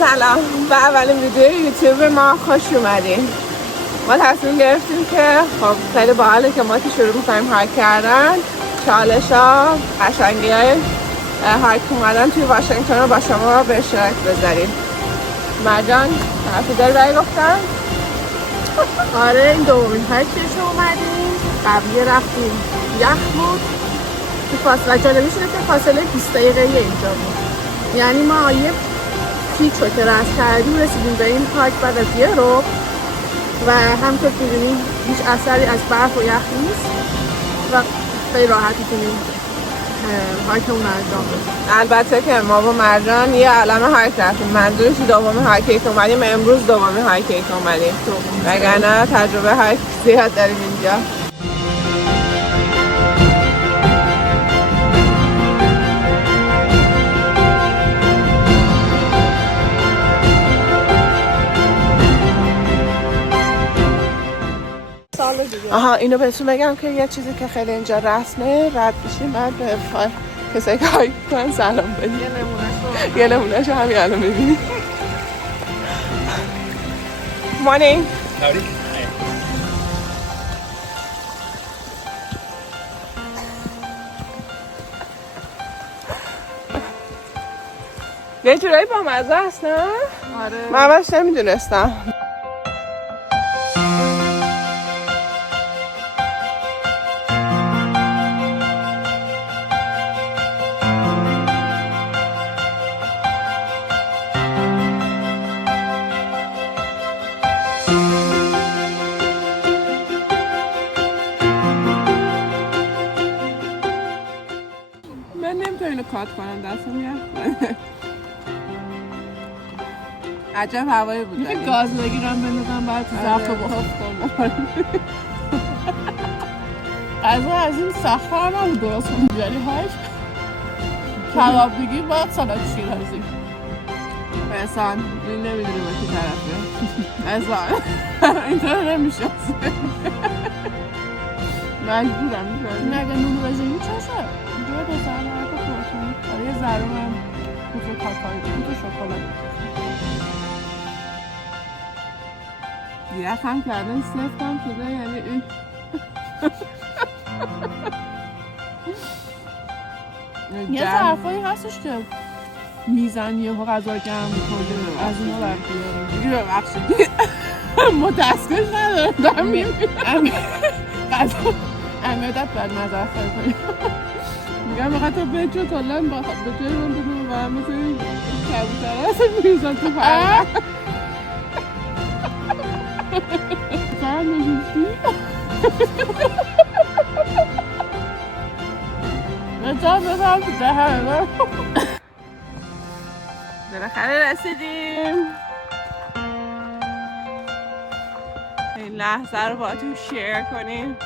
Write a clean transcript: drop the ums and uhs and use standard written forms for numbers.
سلام، به اولین ویدیو یوتیوب ما خوش اومدین. ما تصمیم گرفتیم که خب خیلی باحاله که ما که شروع می‌کنیم هایک کردن، چالش‌ها، قشنگی‌های هایک اومدن توی واشنگتن رو با شما به اشتراک بذاریم. مرجان حرفی داری برای گفتن؟ آره این دومین هایکش اومدیم. قبلی رفتیم یخ بود تو فاصله، جالبیش اینه که فاصله 20 دقیقه اینجا بود. یعنی ما یه پیچ رو که رست کردیم رسیدیم به این هایک بعد از یه رو و همطور که می‌بینیم هیچ اثری از برف و یخ نیست و خیلی راحت می‌تونیم هایکمون رو انجام بدیم. البته که ما با مرجان یه عالمه هایک رفتیم. منظورش دومین هایکی که اومدیم، امروز دومین هایکی که اومدیم، وگرنه تجربه هایک زیاد داریم اینجا. آها اینو بهتون بگم که یه چیزی که خیلی اینجا رسمه، رد بشیم بعد به کسایی که هایک کنن سلام بدیم. یه نمونهشو همین الان میبینیم. Morning. Howdy. یه جورایی با مزه هست نه؟ آره من اولش نمیدونستم. من نمیتونم اینو کات کنم، دستم میاد. عجب هوایی بود. میگه گاز بگیرم بندازم بعد تو ظرف با کنم. غذا از این سخت نبود درست کنم جلی هایش. کباب بگیر باید سالاد شیرازی. احسان این نمیدونی با کی طرفه. احسان اینطور نمیشه. مجبورم مگه نون رژیمی چشه؟ اینجا دو سر حرف پروتئین. آره یه ذره من کوچه کاکائو تو شکلات. یه هم کردن سفتم شده، یعنی این یه ظرفایی هستش که میزنی و غذا گرم میکنه از اینا برگیاره. دیگه ببخشید ما دستکش ندارم دارم میبینم غذا امیدت بعد مذرف کنیم. میگم بقید تا بجو کلن به جای من بگو و هم مثل این کبوتر هست میریزن تو فرم فرم نمیزی بجا بفرم تو دهنه. بالاخره رسیدیم. این لحظه رو با تو شیر کنیم.